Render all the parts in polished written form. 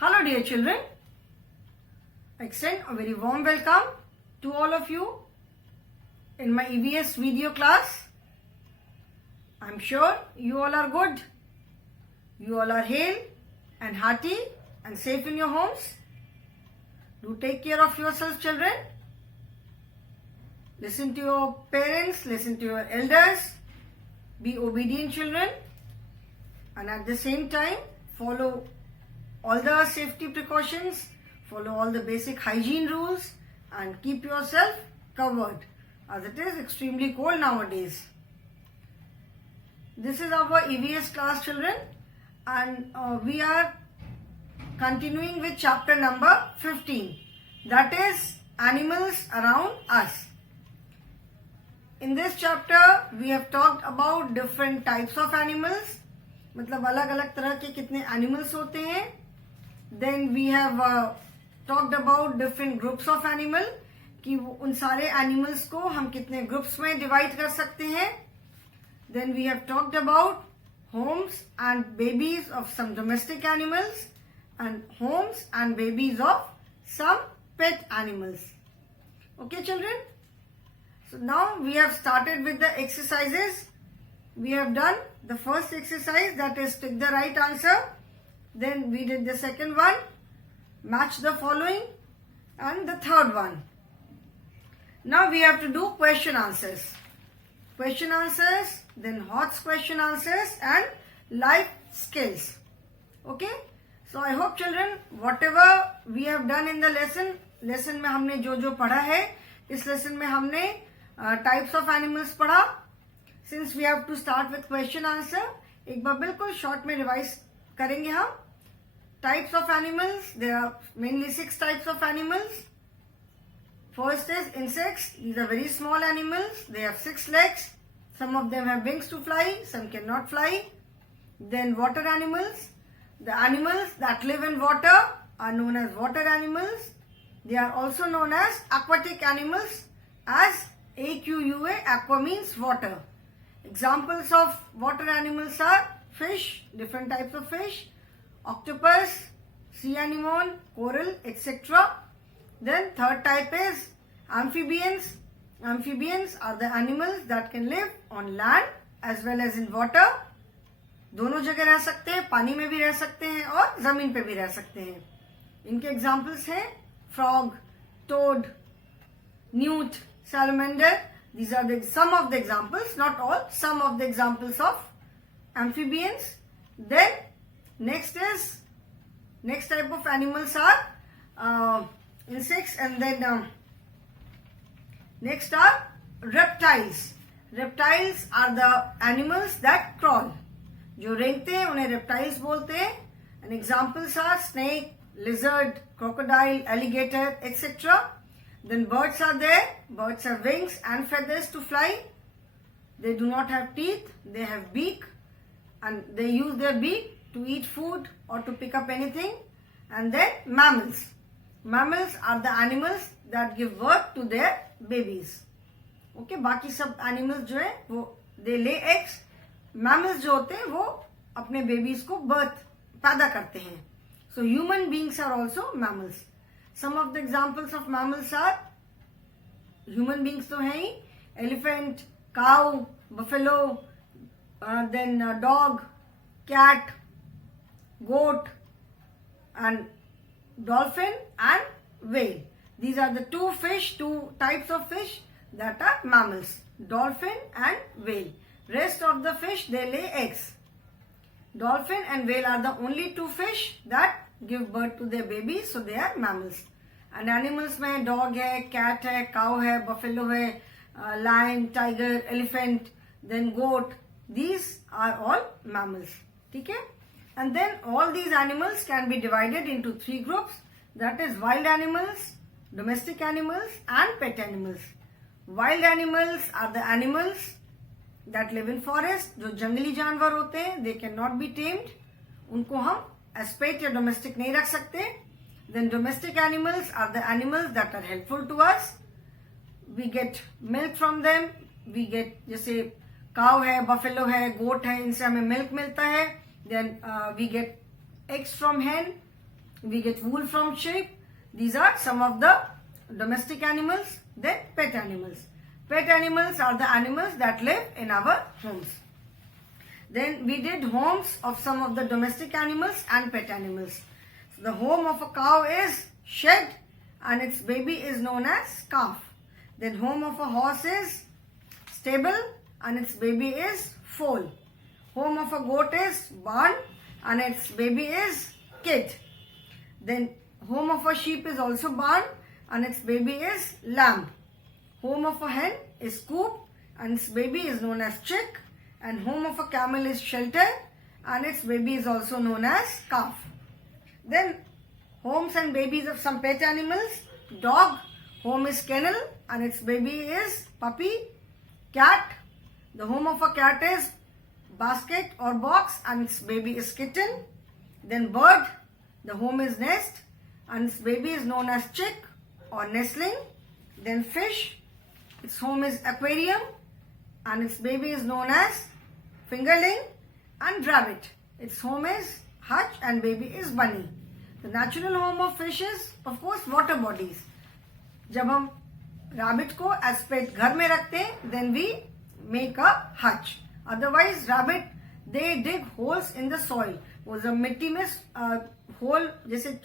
Hello dear children, I extend a very warm welcome to all of you in my EVS video class. I am sure you all are good, you all are hale and hearty and safe in your homes. Do take care of yourselves, children. Listen to your parents, listen to your elders, be obedient children, and at the same time follow all the safety precautions, follow all the basic hygiene rules and keep yourself covered as it is extremely cold nowadays. This is our EVS class, children, and we are continuing with chapter number 15, that is animals around us. In this chapter we have talked about different types of animals, मतलब अलग अलग तरह के कितने animals होते हैं. Then we have talked about different groups of animal, कि उन सारे animals को हम कितने groups में divide कर सकते हैं. Then we have talked about homes and babies of some domestic animals and homes and babies of some pet animals. Okay children? So now we have started with the exercises. We have done the first exercise, that is tick the right answer. Then we did the second one, match the following, and the third one. Now we have to do question answers. Question answers, then HOTS question answers and life skills. Okay? So I hope children, whatever we have done in the lesson में हमने जो जो पढ़ा है, इस lesson में हमने types of animals पढ़ा. Since we have to start with question answer, एक बार बिल्कुल short में revise करेंगे हम. Types of animals, there are mainly 6 types of animals. First is insects. These are very small animals. They have 6 legs. Some of them have wings to fly, some cannot fly. Then water animals. The animals that live in water are known as water animals. They are also known as aquatic animals, as AQUA, aqua means water. Examples of water animals are fish, different types of fish, octopus, sea anemone, coral, etc. Then third type is amphibians. Amphibians are the animals that can live on land as well as in water. दोनों जगह रह सकते हैं, पानी में भी रह सकते हैं और जमीन पे भी रह सकते हैं. इनके एग्जाम्पल्स हैं frog, toad, newt, salamander. These are some of the examples, not all, some of the examples of amphibians. Then next type of animals are insects, and then next are reptiles. Reptiles are the animals that crawl. जो रेंगते हैं उन्हें reptiles बोलते हैं. And examples are snake, lizard, crocodile, alligator, etc. Then birds are there. Birds have wings and feathers to fly. They do not have teeth. They have beak, and they use their beak to eat food or to pick up anything. And then mammals. Mammals are the animals that give birth to their babies. Okay, बाकी सब animals जो है वो they lay eggs. Mammals जो होते हैं वो अपने babies को birth पैदा करते हैं. So human beings are also mammals. Some of the examples of mammals are, human beings तो हैं ही, elephant, cow, buffalo, then dog, cat, goat, and dolphin and whale. These are the two types of fish that are mammals, dolphin and whale. Rest of the fish, they lay eggs. Dolphin and whale are the only 2 fish that give birth to their babies, so they are mammals. And animals में dog है, cat है, cow है, buffalo है, lion, tiger, elephant, then goat. These are all mammals. ठीक है? And then all these animals can be divided into 3 groups, that is wild animals, domestic animals and pet animals. Wild animals are the animals that live in forest. जो जंगली जानवर होते हैं, they cannot be tamed. उनको हम as pet या domestic नहीं रख सकते. Then domestic animals are the animals that are helpful to us. We get milk from them. We get, जैसे cow है, buffalo है, goat है, इनसे हमें milk मिलता है. Then we get eggs from hen, We get wool from sheep. These are some of the domestic animals. Then pet animals. Pet animals are the animals that live in our homes. Then we did homes of some of the domestic animals and pet animals. So the home of a cow is shed and its baby is known as calf. Then home of a horse is stable and its baby is foal. Home of a goat is barn and its baby is kid. Then home of a sheep is also barn and its baby is lamb. Home of a hen is coop and its baby is known as chick. And home of a camel is shelter and its baby is also known as calf. Then homes and babies of some pet animals. Dog, home is kennel and its baby is puppy. Cat, the home of a cat is basket or box and its baby is kitten. Then bird, the home is nest and its baby is known as chick or nestling. Then fish, its home is aquarium and its baby is known as fingerling. And rabbit, its home is hutch and baby is bunny. The natural home of fish is of course water bodies. जब हम rabbit को as pet घर में रखते हैं, then we make a hutch. Otherwise rabbit they dig holes in the soil. वो जब मिट्टी में hole जैसे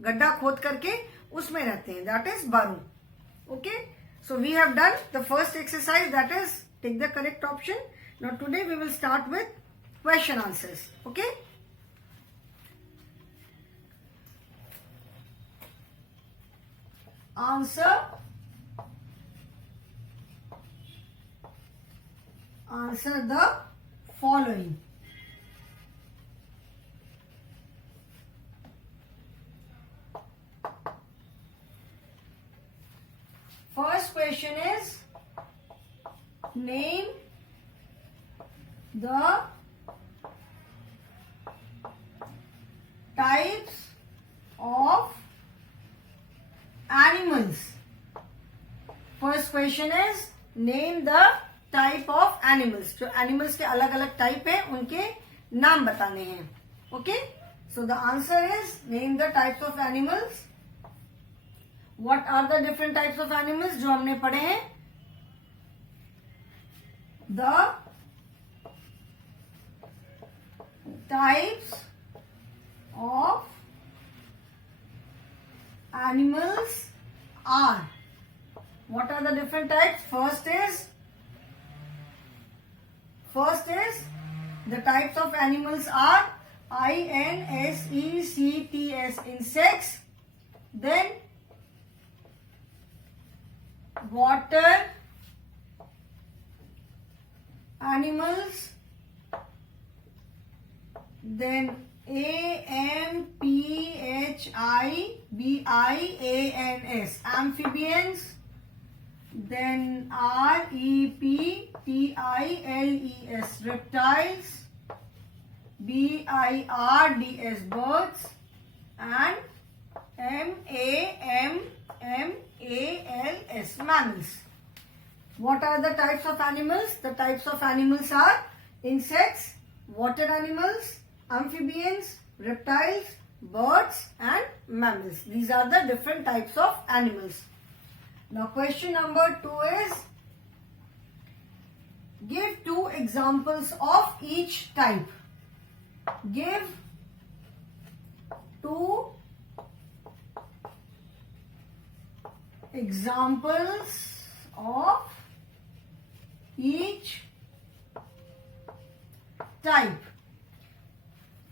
गड्ढा खोद करके उसमें रहते हैं. That is burrow. Okay. So we have done the first exercise, that is take the correct option. Now today we will start with question answers. Okay. Answer the following. First question is, name the types of animals. First question is, name the type of animals. जो animals के अलग अलग type है उनके नाम बताने हैं. Okay? So the answer is, name the types of animals. What are the different types of animals जो हमने पढ़े हैं? The types of animals are. What are the different types? First is the types of animals are insects, insects. Then water animals. Then amphibians, amphibians. Then reptiles, reptiles. birds, birds. And mammals, mammals. What are the types of animals? The types of animals are insects, water animals, amphibians, reptiles, birds and mammals. These are the different types of animals. Now question number 2 is, give 2 examples of each type. Give 2 examples of each type.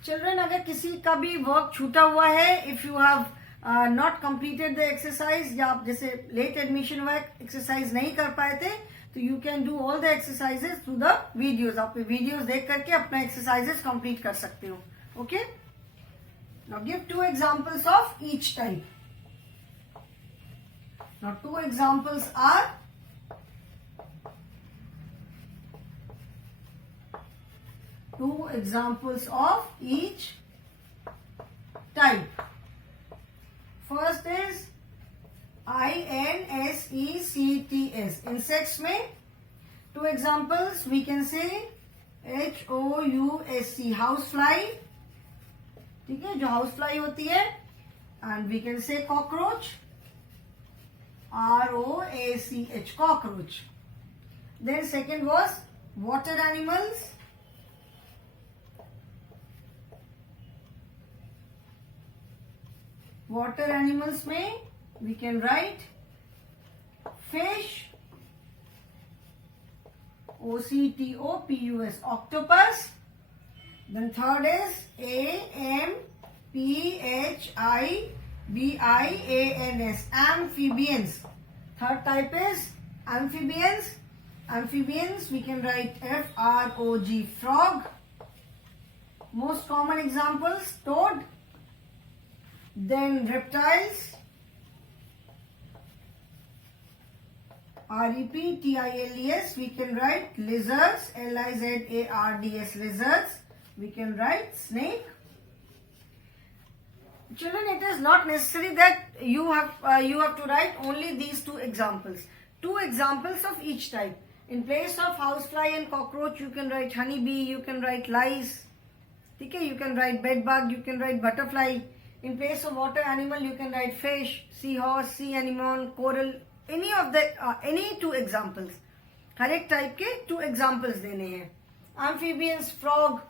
Children, अगर किसी का भी वर्क छूटा हुआ है, if you have not completed the exercise, या आप जैसे late admission वर्क exercise नहीं कर पाए थे, तो you can do all the exercises through the videos. आप videos देख करके अपना exercises complete कर सकते हो. Okay? Now give 2 examples of each type. Now 2 examples are of each type. First is insects. Insects में 2 examples we can say house, housefly. ठीक है, जो housefly होती है and we can say cockroach, R-O-A-C-H, cockroach. Then second was water animals. Water animals में we can write fish, O-C-T-O-P-U-S, octopus. Then third is A-M-P-H-I-B-I-A-N-S, amphibians. Third type is amphibians. Amphibians we can write F-R-O-G, frog. Most common examples, toad. Then reptiles, R-E-P-T-I-L-E-S, we can write lizards, L-I-Z-A-R-D-S, lizards. We can write snake. Children, it is not necessary that you have to write only these two examples. Two examples of each type. In place of housefly and cockroach, you can write honeybee, you can write lice. Okay, you can write bedbug, you can write butterfly. In place of water animal, you can write fish, seahorse, sea anemone, coral. Any of the any two examples. हर एक टाइप के two examples देने हैं. Amphibians, frog,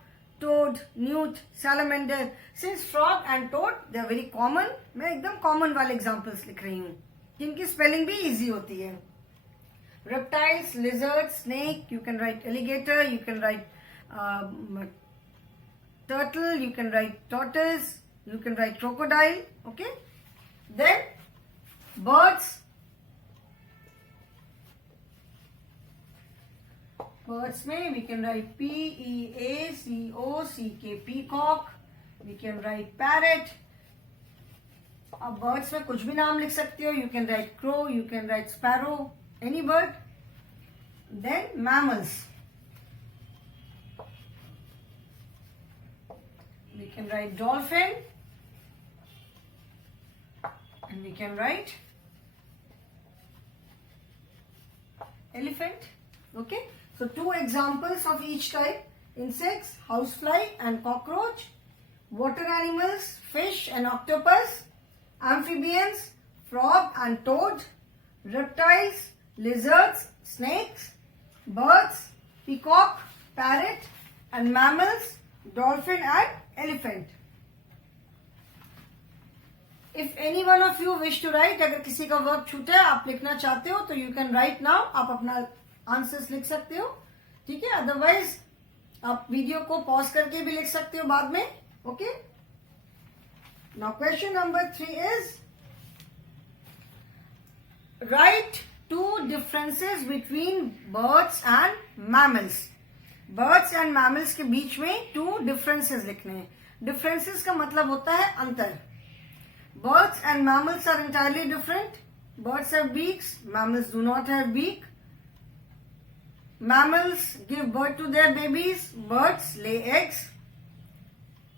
toad, newt, salamander. Since frog and toad they are very common, मैं एकदम common वाले examples लिख रही हूँ, जिनकी spelling भी easy होती है. Reptiles, lizards, snake. You can write alligator. You can write turtle. You can write tortoise. You can write crocodile. Okay. Then birds. Birds में we can write P-E-A-C-O-C-K, peacock. We can write parrot. अब birds में कुछ भी नाम लिख सकते हो. You can write crow. You can write sparrow. Any bird. Then mammals. We can write dolphin. And we can write elephant. Okay. So two examples of each type: insects, housefly and cockroach; water animals, fish and octopus; amphibians, frog and toad; reptiles, lizards, snakes; birds, peacock, parrot; and mammals, dolphin and elephant. If any one of you wish to write, अगर किसी का वर्क छूटा है, आप लिखना चाहते हो, तो you can write now. आप अपना आंसर्स लिख सकते हो, ठीक है. अदरवाइज आप वीडियो को पॉज करके भी लिख सकते हो बाद में. Okay. Now question number 3 is write two differences between birds and mammals. Birds and mammals के बीच में टू डिफरेंसेस लिखने हैं. डिफरेंसेस का मतलब होता है अंतर. Birds and mammals are entirely different. Birds have beaks, mammals do not have beak. Mammals give birth to their babies, birds lay eggs.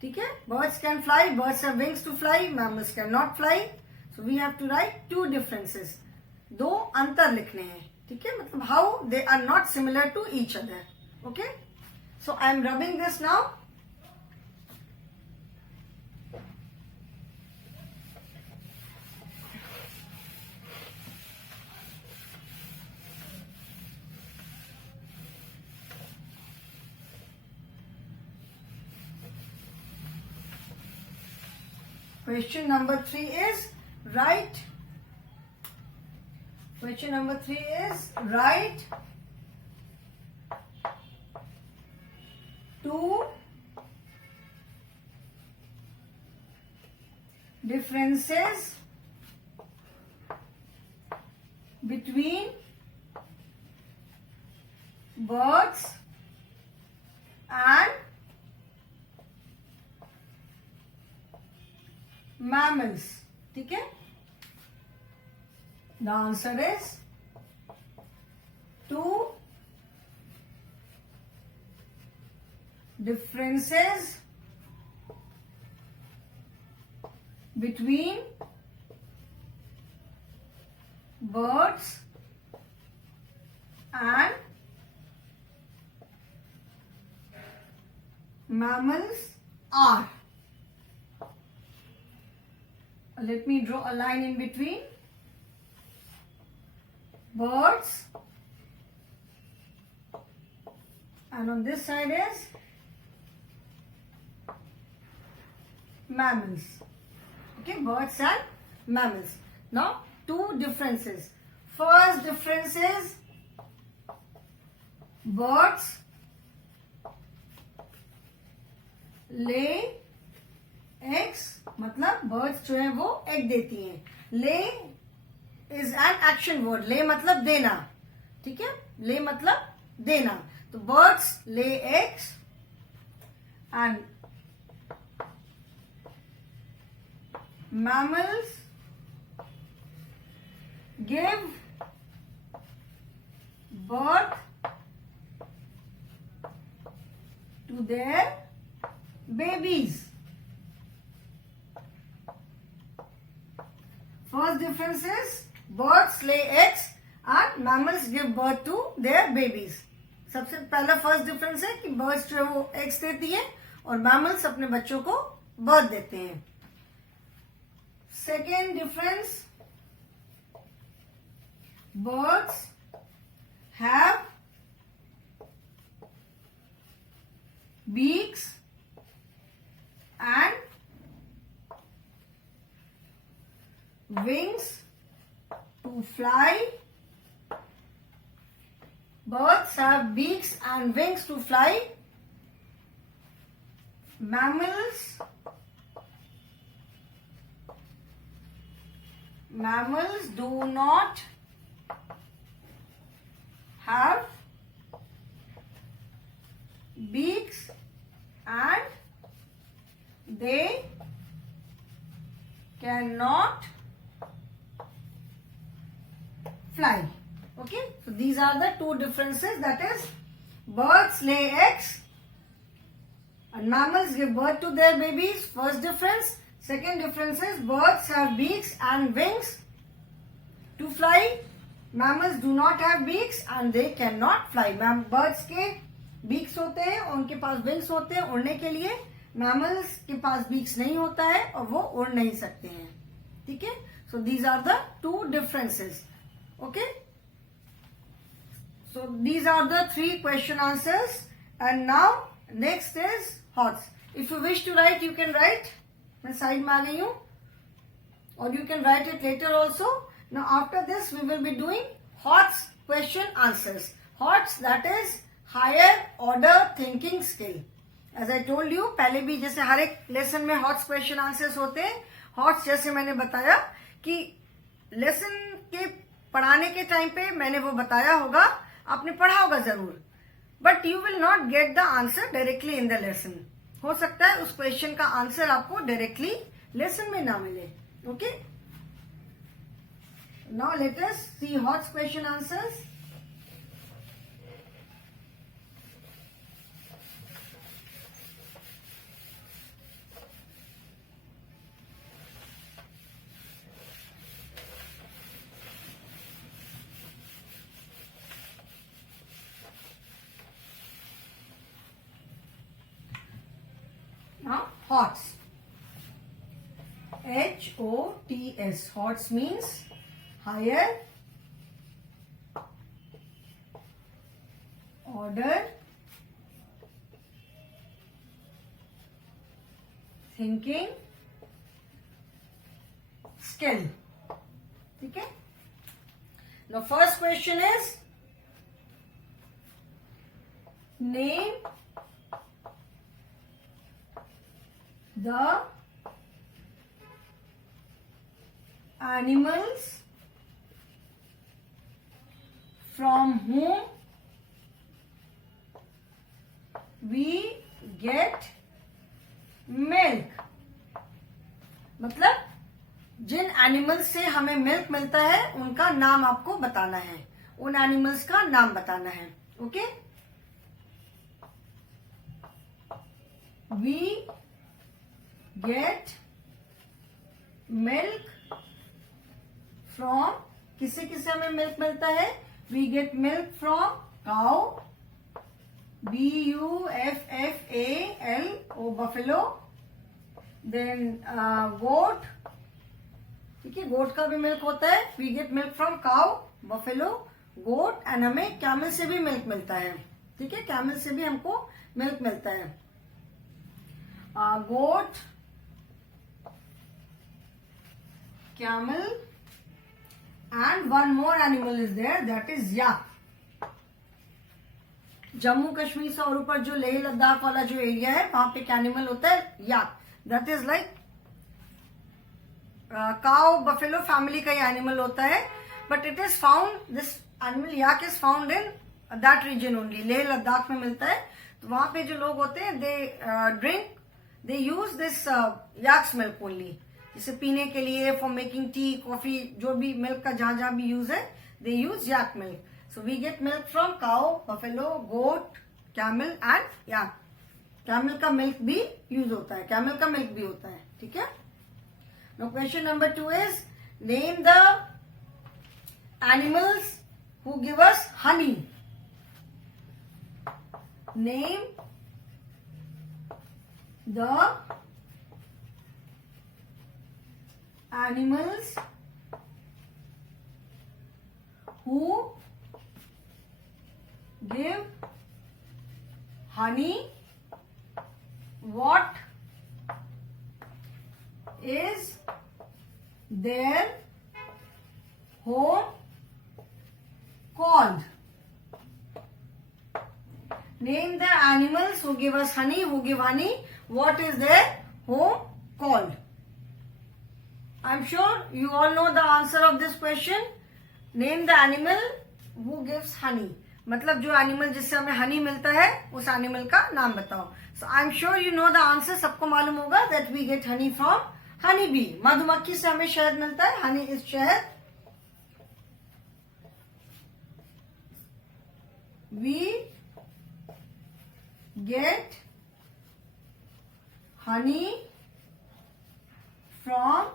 ठीक है. Birds can fly, birds have wings to fly, mammals cannot fly. So we have to write two differences. दो अंतर लिखने हैं, ठीक है. मतलब how they are not similar to each other. Okay. So I am rubbing this now. Question number 3 is write. Question number 3 is write two differences between birds and mammals. ठीक है. The answer is two differences between birds and mammals are. Let me draw a line in between. Birds. And on this side is mammals. Okay, birds and mammals. Now, two differences. First difference is birds lay eggs, मतलब birds जो है वो egg देती हैं. Lay is an action word. Lay मतलब देना. ठीक है, lay मतलब देना. तो birds lay eggs and mammals give birth to their babies. First difference is birds lay eggs and mammals give birth to their babies. सबसे पहला फर्स्ट डिफरेंस है कि बर्ड्स जो है वो एग्स देती है और मैमल्स अपने बच्चों को बर्थ देते हैं. Second difference, birds have beaks and wings to fly. Birds have beaks and wings to fly. Mammals do not have beaks and they cannot fly. Okay, so these are the two differences, that is birds lay eggs and mammals give birth to their babies. First difference. Second difference is birds have beaks and wings to fly. Mammals do not have beaks and they cannot fly. Birds के beaks होते हैं, उनके पास wings होते हैं उड़ने के लिए. Mammals के पास beaks नहीं होता है और वो उड़ नहीं सकते हैं. ठीक है? So these are the two differences. Okay? So these are the three question answers. And now next is HOTS. If you wish to write, you can write. मैं साइड में आ गई हूँ. Or you can write it later also. Now after this we will be doing HOTS question answers. HOTS, that is higher order thinking skill. As I told you, पहले भी जैसे हर एक लेसन में HOTS question answers होते हैं. HOTS जैसे मैंने बताया कि लेसन के पढ़ाने के टाइम पे मैंने वो बताया होगा, आपने पढ़ा होगा जरूर, but you will not get the answer directly in the lesson. हो सकता है उस क्वेश्चन का आंसर आपको डायरेक्टली लेसन में ना मिले. ओके, नाउ लेट अस सी HOTS question answers. Now HOTS. HOTS. HOTS means higher order thinking skill. ठीक है? Now first question is name the animals from whom we get milk. मतलब जिन एनिमल्स से हमें मिल्क मिलता है उनका नाम आपको बताना है, उन एनिमल्स का नाम बताना है. Okay, we get milk from, किससे किससे हमें मिल्क मिलता है? We get milk from cow, BUFFALO, buffalo, then goat, ठीक है, गोट का भी मिल्क होता है, we get milk from cow, buffalo, goat, and हमें कैमल से भी मिल्क मिलता है। ठीक है, कैमल से भी हमको मिल्क मिलता है। गोट, camel, and one more animal is there, that is yak. Jammu कश्मीर से और ऊपर जो लेह लद्दाख वाला जो एरिया है वहां पे एक एनिमल होता है yak, that is like cow buffalo family का ये एनिमल होता है, but it is found, this animal yak is found in that region only, Leh Ladakh में मिलता है। तो वहां पे जो लोग होते हैं दे यूज दिस याक्स मिल्क ओनली, जैसे पीने के लिए, फॉर मेकिंग टी, कॉफी, जो भी मिल्क का जहां जहां भी यूज है, they use yak milk. So we get milk from cow, buffalo, goat, camel and yak. Camel का मिल्क भी यूज होता है, कैमल का मिल्क भी होता है। ठीक है, no question number 2 is name the animals who give us honey. Name the animals who give honey. What is their home called? Name the animals who give us honey, who give honey. What is their home called? I'm sure you all know the answer of this question. Name the animal who gives honey. मतलब जो एनिमल जिससे हमें हनी मिलता है उस एनिमल का नाम बताओ। So I am sure you know the answer, सबको मालूम होगा that we get honey from honey bee. मधुमक्खी से हमें शहद मिलता है, हनी इज शहद। We get honey from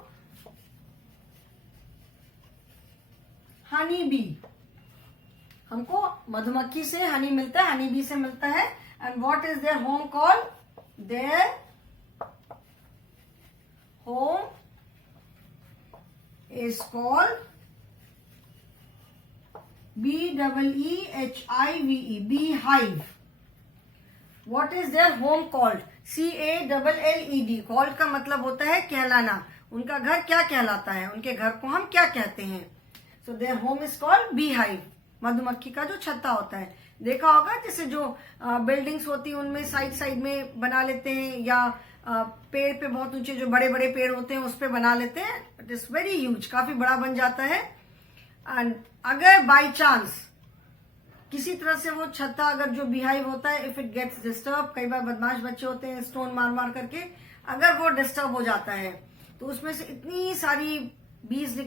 honey bee. हमको मधुमक्खी से हनी मिलता है, हनी बी से मिलता है। And what is their home call? There home is called BEEHIVE, bee hive. What is their home called? CALLED। Called का मतलब होता है कहलाना। उनका घर क्या कहलाता है, उनके घर को हम क्या कहते हैं? So there home is called bee hive. मधुमक्खी का जो छत्ता होता है, देखा होगा जैसे जो बिल्डिंग्स होती है उनमें साइड साइड में बना लेते हैं, या पेड़ पे बहुत ऊंचे जो बड़े बड़े पेड़ होते हैं उस पे बना लेते हैं। इट इज वेरी ह्यूज, काफी बड़ा बन जाता है। एंड अगर बाई चांस किसी तरह से वो छत्ता अगर जो बीहाइव होता है, इफ इट गेट्स डिस्टर्ब, कई बार बदमाश बच्चे होते हैं स्टोन मार मार करके, अगर वो डिस्टर्ब हो जाता है तो उसमें से इतनी सारी बीज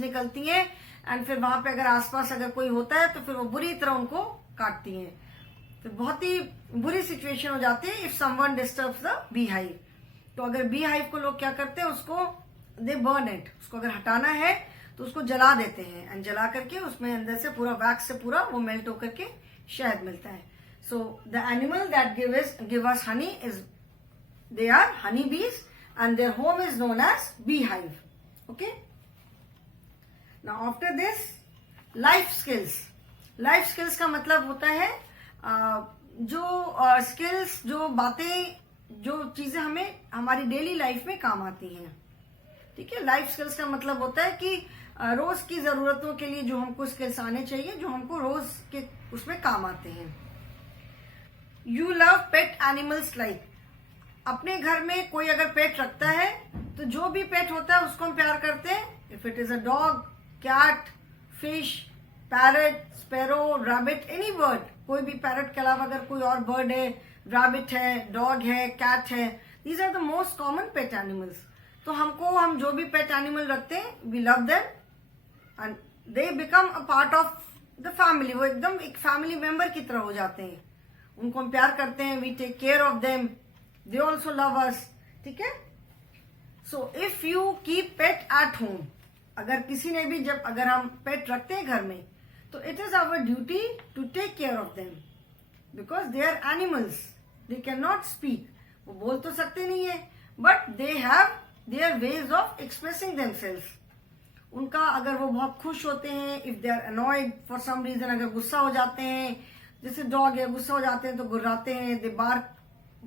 निकलती हैं एंड फिर वहां पे अगर आसपास अगर कोई होता है तो फिर वो बुरी तरह उनको काटती हैं। फिर बहुत ही बुरी सिचुएशन हो जाती है if someone disturbs the bee hive. तो अगर बी हाइव को लोग क्या करते हैं, उसको दे बर्न इट, उसको अगर हटाना है तो उसको जला देते हैं, एंड जला करके उसमें अंदर से पूरा वैक्स से पूरा वो मेल्ट होकर के शहद मिलता है। So the animal that give us honey is, they are honey bees and their home is known as bee hive. Okay. Now after this, life skills. Life skills का मतलब होता है जो स्किल्स, जो बातें, जो चीजें हमें हमारी डेली लाइफ में काम आती हैं। ठीक है, लाइफ स्किल्स का मतलब होता है कि रोज की जरूरतों के लिए जो हमको स्किल्स आने चाहिए, जो हमको रोज के उसमें काम आते हैं। You love pet animals like, अपने घर में कोई अगर पेट रखता है तो जो भी पेट होता है उसको हम प्यार करते हैं। If it is a dog, cat, fish, parrot, sparrow, rabbit, any bird, कोई भी पैरट के अलावा अगर कोई और बर्ड है, रैबिट है, डॉग है, कैट है, these are the most common pet animals. तो हम जो भी पेट एनिमल रखते हैं, we love them and they become a part of the family. वो एकदम एक फैमिली मेंबर की तरह हो जाते हैं, उनको हम प्यार करते हैं, we take care of them, they also love us. ठीक है, so if you keep pet at home, अगर किसी ने भी अगर हम पेट रखते हैं घर में, तो it is our duty to take care of them, because they are animals, they can not speak. वो बोल तो सकते नहीं है, but they have their ways of expressing themselves. उनका अगर वो बहुत खुश होते हैं, if they are annoyed for some reason, अगर गुस्सा हो जाते हैं, जैसे डॉग है गुस्सा हो जाते हैं तो गुर्राते हैं, दे बार्क,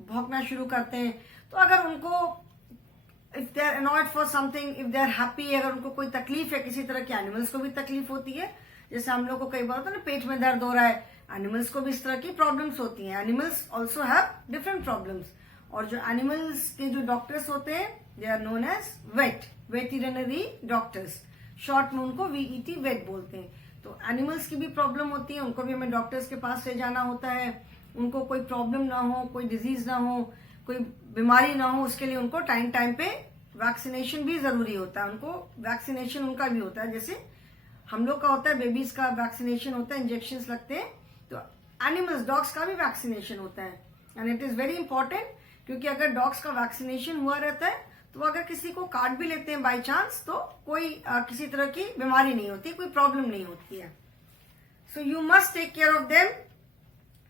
भौंकना शुरू करते हैं। तो अगर उनको if they are annoyed for something, if they are happy, अगर उनको कोई तकलीफ है किसी तरह की, एनिमल्स को भी तकलीफ होती है। जैसे हम लोग को कई बार होता है ना पेट में दर्द हो रहा है, एनिमल्स को भी इस तरह की प्रॉब्लम्स होती हैं। Animals also have different problems. और जो एनिमल्स के जो डॉक्टर्स होते हैं they are known as veterinary doctors, short में उनको वीईटी वेट बोलते हैं। तो एनिमल्स की भी प्रॉब्लम होती है, उनको भी हमें डॉक्टर्स के पास ले जाना होता है। उनको कोई प्रॉब्लम ना हो, कोई डिजीज ना हो, कोई बीमारी ना हो, उसके लिए उनको टाइम टाइम पे वैक्सीनेशन भी जरूरी होता है। उनको वैक्सीनेशन उनका भी होता है, जैसे हम लोग का होता है, बेबीज का वैक्सीनेशन होता है, इंजेक्शन लगते हैं। तो एनिमल्स, डॉग्स का भी वैक्सीनेशन होता है। And it is very important, क्योंकि अगर डॉग्स का वैक्सीनेशन हुआ रहता है तो अगर किसी को काट भी लेते हैं बाय चांस, तो कोई किसी तरह की बीमारी नहीं होती, कोई प्रॉब्लम नहीं होती है। So you must take care of them.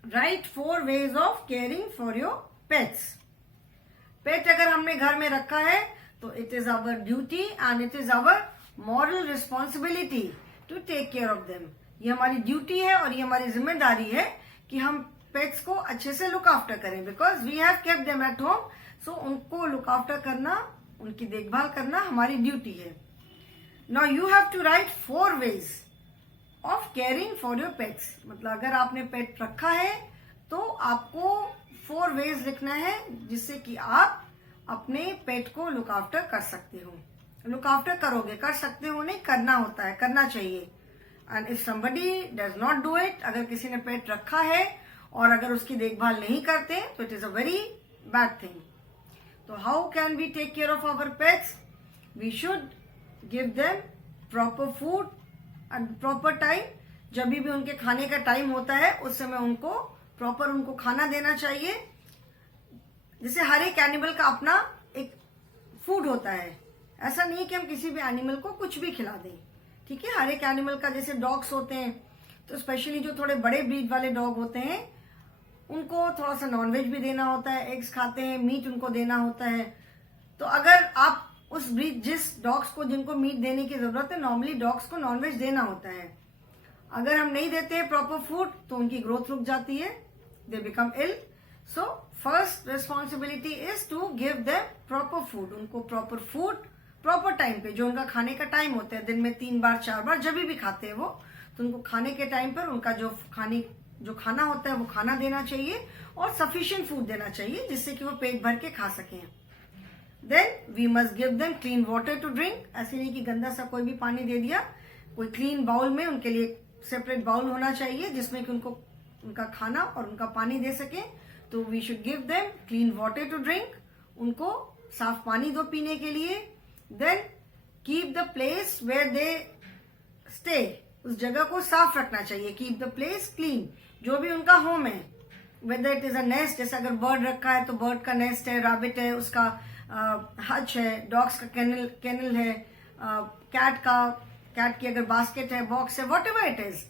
Right 4 ways of caring for your pets. Pet अगर हमने घर में रखा है तो it is our duty and it is our moral responsibility to take care of them. ये हमारी ड्यूटी है और ये हमारी जिम्मेदारी है कि हम पेट्स को अच्छे से लुक आफ्टर करें, because we have kept them at home. So उनको लुक आफ्टर करना, उनकी देखभाल करना हमारी ड्यूटी है। Now you have to write 4 ways of caring for your pets. मतलब अगर आपने पेट रखा है तो आपको 4 वेज लिखना है जिससे कि आप अपने पेट को लुक आफ्टर कर सकते हो। लुक आफ्टर करोगे, कर सकते हो नहीं, करना होता है, करना चाहिए। And if somebody does not do it, अगर किसी ने पेट रखा है और अगर उसकी देखभाल नहीं करते तो it is a very bad thing. तो how can we take care of our pets? We should give them proper food at proper time. जब भी उनके खाने का टाइम होता है उस समय उनको प्रॉपर उनको खाना देना चाहिए। जैसे हर एक एनिमल का अपना एक फूड होता है, ऐसा नहीं कि हम किसी भी एनिमल को कुछ भी खिला दें, ठीक है। हर एक एनिमल का, जैसे डॉग्स होते हैं तो स्पेशली जो थोड़े बड़े ब्रीड वाले डॉग होते हैं उनको थोड़ा सा नॉनवेज भी देना होता है, एग्स खाते हैं, मीट उनको देना होता है। तो अगर आप उस ब्रीड, जिस डॉग्स को जिनको मीट देने की जरूरत है, नॉर्मली डॉग्स को नॉनवेज देना होता है। अगर हम नहीं देते हैं प्रॉपर फूड तो उनकी ग्रोथ रुक जाती है, they become ill. So first responsibility is to give them proper food. उनको प्रॉपर फूड प्रॉपर टाइम पे, जो उनका खाने का टाइम होता है, दिन में 3 बार 4 बार जब भी खाते हैं वो, तो उनको खाने के टाइम पर उनका जो खाना होता है वो खाना देना चाहिए और सफिशिएंट फूड देना चाहिए जिससे कि वो पेट भर के खा सकें। Then we must give them clean water to drink. ऐसे नहीं कि गंदा सा कोई भी पानी दे दिया, कोई क्लीन बाउल में, उनके लिए सेपरेट बाउल होना चाहिए जिसमें कि उनको उनका खाना और उनका पानी दे सके। तो we should give them clean water to drink, उनको साफ पानी दो पीने के लिए। Then keep the place where they stay, उस जगह को साफ रखना चाहिए। कीप द प्लेस क्लीन, जो भी उनका होम है, वेदर इट इज अ नेस्ट, जैसे अगर बर्ड रखा है तो बर्ड का नेस्ट है, रैबिट है उसका हच है, डॉग्स का केनल है, कैट की अगर बास्केट है, बॉक्स है, what it is,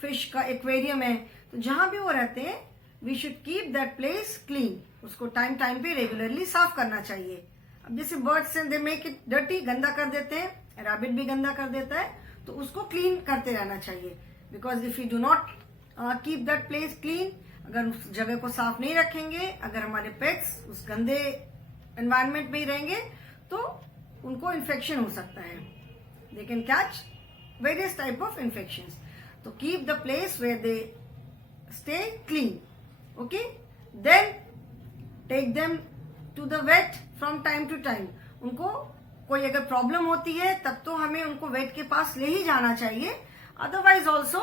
fish का एक्वेरियम है, तो जहां भी वो रहते हैं we should keep that place clean. उसको टाइम टाइम पे रेगुलरली साफ करना चाहिए। अब जैसे birds they make it dirty, गंदा कर देते हैं, रैबिट भी गंदा कर देता है, तो उसको क्लीन करते रहना चाहिए। Because if you do not keep that place clean, अगर उस जगह को साफ नहीं रखेंगे, अगर हमारे पेट्स उस गंदे एनवायरमेंट में ही रहेंगे तो उनको इन्फेक्शन हो सकता है। They can catch various type of infection. तो keep the place where they stay clean, okay. Then take them to the vet from time to time. उनको कोई अगर प्रॉब्लम होती है तब तो हमें उनको वेट के पास ले ही जाना चाहिए। अदरवाइज ऑल्सो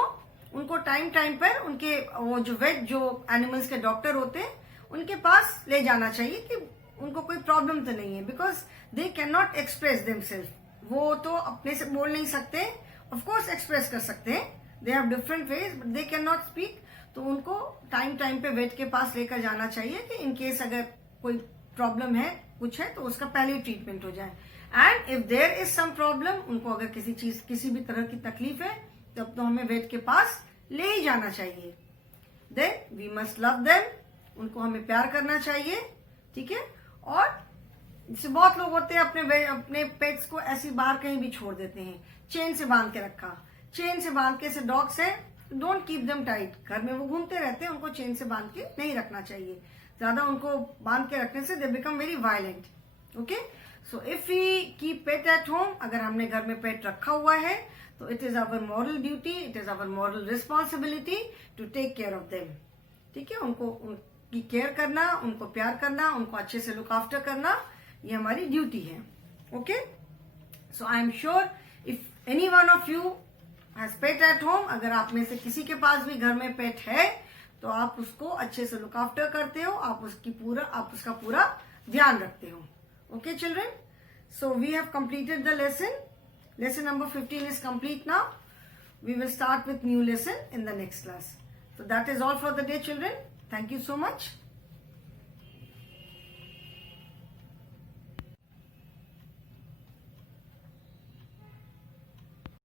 उनको टाइम टाइम पर उनके वो जो वेट, जो एनिमल्स के डॉक्टर होते हैं उनके पास ले जाना चाहिए कि उनको कोई प्रॉब्लम तो नहीं है। Because they can not express themselves, वो तो अपने से बोल नहीं सकते, ऑफकोर्स एक्सप्रेस कर सकते हैं, they have different ways but they can not speak. तो उनको टाइम टाइम पे वेट के पास लेकर जाना चाहिए कि इन केस अगर कोई प्रॉब्लम है, कुछ है, तो उसका पहले ट्रीटमेंट हो जाए। And if there is some problem, उनको अगर किसी भी तरह की तकलीफ है तब तो हमें वेट के पास ले ही जाना चाहिए। Then we must love them, उनको हमें प्यार करना चाहिए, ठीक है। और जैसे बहुत लोग होते हैं अपने पेट्स को ऐसी बाहर कहीं भी छोड़ देते हैं, चेन से बांध के रखा, चेन से बांध के, ऐसे डॉग्स है, डोंट कीप देम टाइट, घर में वो घूमते रहते हैं, उनको चेन से बांध के नहीं रखना चाहिए, ज्यादा उनको बांध के रखने से they become very violent. Okay, so if we keep pet at home, अगर हमने घर में पेट रखा हुआ है तो it is our moral duty, it is our moral responsibility to take care of them. ठीक है, उनको उनकी केयर करना, उनको प्यार करना, उनको अच्छे से लुक आफ्टर करना, ये हमारी ड्यूटी है. ओके, सो I am sure if any one of you has pet at home, अगर आप में से किसी के पास भी घर में पेट है तो आप उसको अच्छे से लुक आफ्टर करते हो, आप उसका पूरा ध्यान रखते हो. Okay children, so we have completed the lesson. Lesson number 15 is complete now. We will start with new lesson in the next class. So that is all for the day, children. Thank you so much.